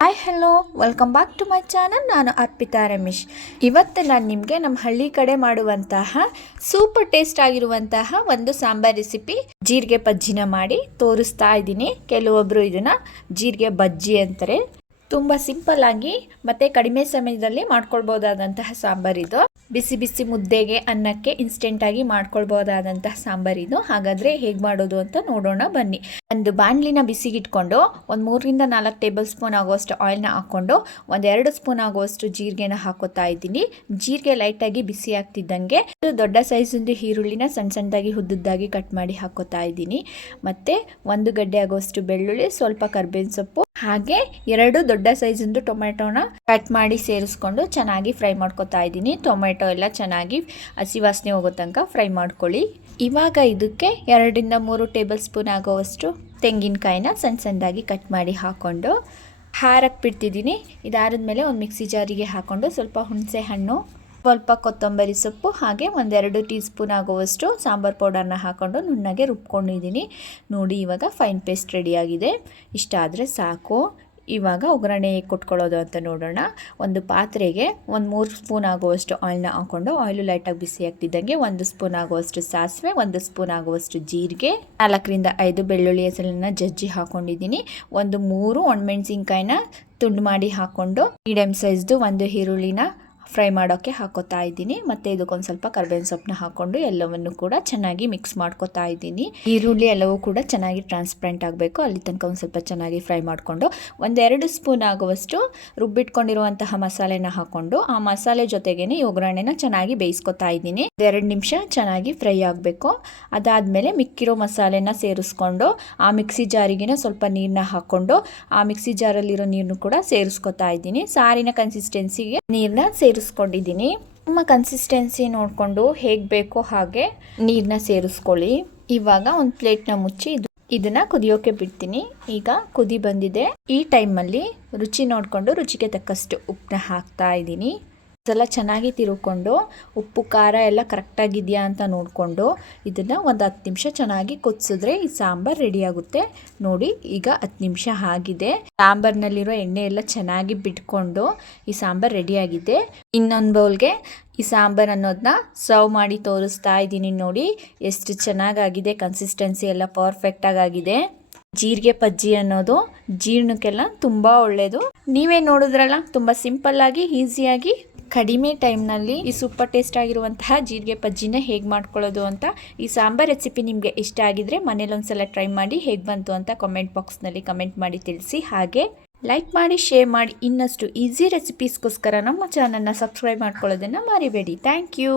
Hi hello welcome back to my channel ನಾನು ಅರ್ಪಿತಾ ರಮೇಶ್. ಇವತ್ತು ನಾನು ನಿಮಗೆ ನಮ್ಮ ಹಳ್ಳಿ ಕಡೆ ಮಾಡುವಂತಹ ಸೂಪರ್ ಟೇಸ್ಟ್ ಆಗಿರುವಂತಹ ಒಂದು ಸಾಂಬಾರ್ ರೆಸಿಪಿ ಜೀರಿಗೆ ಬಜ್ಜಿನ ಮಾಡಿ ತೋರಿಸ್ತಾ ಇದ್ದೀನಿ. ಕೆಲವೊಬ್ಬರು ಇದನ್ನು ಜೀರಿಗೆ ಬಜ್ಜಿ ಅಂತಾರೆ. ತುಂಬ ಸಿಂಪಲ್ ಆಗಿ ಮತ್ತು ಕಡಿಮೆ ಸಮಯದಲ್ಲಿ ಮಾಡ್ಕೊಳ್ಬೋದಾದಂತಹ ಸಾಂಬಾರಿದು ಬಿಸಿ ಬಿಸಿ ಮುದ್ದೆಗೆ ಅನ್ನಕ್ಕೆ ಇನ್ಸ್ಟೆಂಟಾಗಿ ಮಾಡ್ಕೊಳ್ಬೋದಾದಂತಹ ಸಾಂಬಾರಿದು ಹಾಗಾದರೆ ಹೇಗೆ ಮಾಡೋದು ಅಂತ ನೋಡೋಣ, ಬನ್ನಿ. ಒಂದು ಬಾಣಲಿನ ಬಿಸಿಗಿಟ್ಕೊಂಡು ಒಂದು ಮೂರರಿಂದ ನಾಲ್ಕು ಟೇಬಲ್ ಸ್ಪೂನ್ ಆಗುವಷ್ಟು ಆಯಿಲ್ನ ಹಾಕ್ಕೊಂಡು ಒಂದೆರಡು ಸ್ಪೂನ್ ಆಗುವಷ್ಟು ಜೀರಿಗೆನ ಹಾಕೋತಾ ಇದ್ದೀನಿ. ಜೀರಿಗೆ ಲೈಟಾಗಿ ಬಿಸಿ ಆಗ್ತಿದ್ದಂಗೆ ದೊಡ್ಡ ಒಂದು ಈರುಳ್ಳಿನ ಸಣ್ಣ ಸಣ್ಣದಾಗಿ ಉದ್ದುದ್ದಾಗಿ ಕಟ್ ಮಾಡಿ ಹಾಕೋತಾ ಇದ್ದೀನಿ. ಮತ್ತು ಒಂದು ಗಡ್ಡೆ ಆಗುವಷ್ಟು ಬೆಳ್ಳುಳ್ಳಿ, ಸ್ವಲ್ಪ ಕರ್ಬೇವಿನ ಸೊಪ್ಪು ಹಾಗೆ ಎರಡು ದೊಡ್ಡ ಸೈಜಿಂದು ಟೊಮೆಟೊನ ಕಟ್ ಮಾಡಿ ಸೇರಿಸ್ಕೊಂಡು ಚೆನ್ನಾಗಿ ಫ್ರೈ ಮಾಡ್ಕೊತಾ ಇದ್ದೀನಿ. ಟೊಮೆಟೊ ಎಲ್ಲ ಚೆನ್ನಾಗಿ ಹಸಿ ವಾಸನೆ ಹೋಗೋ ತನಕ ಫ್ರೈ ಮಾಡ್ಕೊಳ್ಳಿ. ಇವಾಗ ಇದಕ್ಕೆ ಎರಡರಿಂದ ಮೂರು ಟೇಬಲ್ ಸ್ಪೂನ್ ಆಗುವಷ್ಟು ತೆಂಗಿನಕಾಯಿನ ಸಣ್ಣ ಸಣ್ಣದಾಗಿ ಕಟ್ ಮಾಡಿ ಹಾಕ್ಕೊಂಡು ಹಾರಕ್ಕೆ ಬಿಡ್ತಿದ್ದೀನಿ. ಇದಾದ್ಮೇಲೆ ಒಂದು ಮಿಕ್ಸಿ ಜಾರಿಗೆ ಹಾಕ್ಕೊಂಡು ಸ್ವಲ್ಪ ಹುಣಸೆ ಹಣ್ಣು ಸ್ವಲ್ಪ ಕೊತ್ತಂಬರಿ ಸೊಪ್ಪು ಹಾಗೆ ಒಂದೆರಡು ಟೀ ಸ್ಪೂನ್ ಆಗುವಷ್ಟು ಸಾಂಬಾರು ಪೌಡರ್ನ ಹಾಕ್ಕೊಂಡು ನುಣ್ಣಗೆ ರುಬ್ಕೊಂಡಿದ್ದೀನಿ. ನೋಡಿ, ಇವಾಗ ಫೈನ್ ಪೇಸ್ಟ್ ರೆಡಿಯಾಗಿದೆ. ಇಷ್ಟ ಆದರೆ ಸಾಕು. ಇವಾಗ ಒಗ್ಗರಣೆ ಕೊಟ್ಕೊಳ್ಳೋದು ಅಂತ ನೋಡೋಣ. ಒಂದು ಪಾತ್ರೆಗೆ ಒಂದು ಮೂರು ಸ್ಪೂನ್ ಆಗುವಷ್ಟು ಆಯಿಲ್ನ ಹಾಕ್ಕೊಂಡು ಆಯಿಲು ಲೈಟಾಗಿ ಬಿಸಿ ಆಗ್ತಿದ್ದಂಗೆ ಒಂದು ಸ್ಪೂನ್ ಆಗುವಷ್ಟು ಸಾಸಿವೆ, ಒಂದು ಸ್ಪೂನ್ ಆಗುವಷ್ಟು ಜೀರಿಗೆ, ನಾಲ್ಕರಿಂದ ಐದು ಬೆಳ್ಳುಳ್ಳಿ ಹೆಸರನ್ನ ಜಜ್ಜಿ ಹಾಕ್ಕೊಂಡಿದ್ದೀನಿ ಒಂದು ಮೂರು ಒಣಮೆಣ್ಸಿನ್ಕಾಯಿನ ತುಂಡು ಮಾಡಿ ಹಾಕ್ಕೊಂಡು ಮೀಡಿಯಮ್ ಸೈಜ್ದು ಒಂದು ಈರುಳ್ಳಿನ ಫ್ರೈ ಮಾಡೋಕ್ಕೆ ಹಾಕೋತಾ ಇದ್ದೀನಿ. ಮತ್ತು ಇದಕ್ಕೊಂದು ಸ್ವಲ್ಪ ಕರ್ಬೇವಿನ ಸೊಪ್ಪನ್ನ ಹಾಕ್ಕೊಂಡು ಎಲ್ಲವನ್ನು ಕೂಡ ಚೆನ್ನಾಗಿ ಮಿಕ್ಸ್ ಮಾಡ್ಕೋತಾ ಇದ್ದೀನಿ. ಈರುಳ್ಳಿ ಎಲ್ಲವೂ ಕೂಡ ಚೆನ್ನಾಗಿ ಟ್ರಾನ್ಸ್ಪರೆಂಟ್ ಆಗಬೇಕು. ಅಲ್ಲಿ ತನಕ ಒಂದು ಸ್ವಲ್ಪ ಚೆನ್ನಾಗಿ ಫ್ರೈ ಮಾಡಿಕೊಂಡು ಒಂದೆರಡು ಸ್ಪೂನ್ ಆಗುವಷ್ಟು ರುಬ್ಬಿಟ್ಕೊಂಡಿರುವಂತಹ ಮಸಾಲೆನ ಹಾಕ್ಕೊಂಡು ಆ ಮಸಾಲೆ ಜೊತೆಗೇ ಈ ಒಗ್ಗರಣೆನ ಚೆನ್ನಾಗಿ ಬೇಯಿಸ್ಕೊತಾ ಇದ್ದೀನಿ. ಎರಡು ನಿಮಿಷ ಚೆನ್ನಾಗಿ ಫ್ರೈ ಆಗಬೇಕು. ಅದಾದಮೇಲೆ ಮಿಕ್ಕಿರೋ ಮಸಾಲೆನ ಸೇರಿಸ್ಕೊಂಡು ಆ ಮಿಕ್ಸಿ ಜಾರಿಗಿನ ಸ್ವಲ್ಪ ನೀರನ್ನ ಹಾಕ್ಕೊಂಡು ಆ ಮಿಕ್ಸಿ ಜಾರಲ್ಲಿರೋ ನೀರನ್ನು ಕೂಡ ಸೇರಿಸ್ಕೊತಾ ಇದ್ದೀನಿ. ಸಾರಿನ ಕನ್ಸಿಸ್ಟೆನ್ಸಿಗೆ ನೀರನ್ನ ಸೇರಿಸ್ಕೊಂಡಿದ್ದೀನಿ. ನಿಮ್ಮ ಕನ್ಸಿಸ್ಟೆನ್ಸಿ ನೋಡಿಕೊಂಡು ಹೇಗೆ ಬೇಕೋ ಹಾಗೆ ನೀರನ್ನ ಸೇರಿಸ್ಕೊಳ್ಳಿ. ಇವಾಗ ಒಂದು ಪ್ಲೇಟ್ನ ಮುಚ್ಚಿ ಇದು ಇದನ್ನ ಕುದಿಯೋಕೆ ಬಿಡ್ತೀನಿ. ಈಗ ಕುದಿ ಬಂದಿದೆ. ಈ ಟೈಮಲ್ಲಿ ರುಚಿ ನೋಡಿಕೊಂಡು ರುಚಿಗೆ ತಕ್ಕಷ್ಟು ಉಪ್ಪನ್ನ ಹಾಕ್ತಾ ಇದ್ದೀನಿ. ಸಲ ಚೆನ್ನಾಗಿ ತಿರುಕೊಂಡು ಉಪ್ಪು, ಖಾರ ಎಲ್ಲ ಕರೆಕ್ಟಾಗಿದೆಯಾ ಅಂತ ನೋಡಿಕೊಂಡು ಇದನ್ನು ಒಂದು ಹತ್ತು ನಿಮಿಷ ಚೆನ್ನಾಗಿ ಕುದಿಸಿದ್ರೆ ಈ ಸಾಂಬಾರು ರೆಡಿಯಾಗುತ್ತೆ ನೋಡಿ, ಈಗ ಹತ್ತು ನಿಮಿಷ ಆಗಿದೆ. ಸಾಂಬಾರಿನಲ್ಲಿರೋ ಎಣ್ಣೆ ಎಲ್ಲ ಚೆನ್ನಾಗಿ ಬಿಟ್ಕೊಂಡು ಈ ಸಾಂಬಾರು ರೆಡಿಯಾಗಿದೆ ಇನ್ನೊಂದು ಬೌಲ್ಗೆ ಈ ಸಾಂಬಾರು ಅನ್ನೋದನ್ನ ಸರ್ವ್ ಮಾಡಿ ತೋರಿಸ್ತಾ ಇದ್ದೀನಿ ನೋಡಿ. ಎಷ್ಟು ಚೆನ್ನಾಗಾಗಿದೆ ಕನ್ಸಿಸ್ಟೆನ್ಸಿ ಎಲ್ಲ ಪರ್ಫೆಕ್ಟಾಗಿ ಆಗಿದೆ ಜೀರಿಗೆ ಪಜ್ಜಿ ಅನ್ನೋದು ಜೀರ್ಣಕ್ಕೆಲ್ಲ ತುಂಬ ಒಳ್ಳೆಯದು ನೀವೇ ನೋಡಿದ್ರಲ್ಲ, ತುಂಬ ಸಿಂಪಲ್ಲಾಗಿ ಈಸಿಯಾಗಿ ಕಡಿಮೆ ಟೈಮ್ನಲ್ಲಿ ಈ ಸೂಪರ್ ಟೇಸ್ಟ್ ಆಗಿರುವಂತಹ ಜೀರಿಗೆ ಪಜ್ಜಿನ ಹೇಗೆ ಮಾಡ್ಕೊಳ್ಳೋದು ಅಂತ ಈ ಸಾಂಬಾರ್ ರೆಸಿಪಿ ನಿಮಗೆ ಇಷ್ಟ ಆಗಿದ್ರೆ ಮನೇಲಿ ಒಂದ್ಸಲ ಟ್ರೈ ಮಾಡಿ ಹೇಗೆ ಬಂತು ಅಂತ ಕಮೆಂಟ್ ಬಾಕ್ಸ್ನಲ್ಲಿ ಕಮೆಂಟ್ ಮಾಡಿ ತಿಳಿಸಿ. ಹಾಗೆ ಲೈಕ್ ಮಾಡಿ ಶೇರ್ ಮಾಡಿ, ಇನ್ನಷ್ಟು ಈಸಿ ರೆಸಿಪೀಸ್ಗೋಸ್ಕರ ನಮ್ಮ ಚಾನಲ್ನ ಸಬ್ಸ್ಕ್ರೈಬ್ ಮಾಡ್ಕೊಳ್ಳೋದನ್ನು ಮರಿಬೇಡಿ. Thank you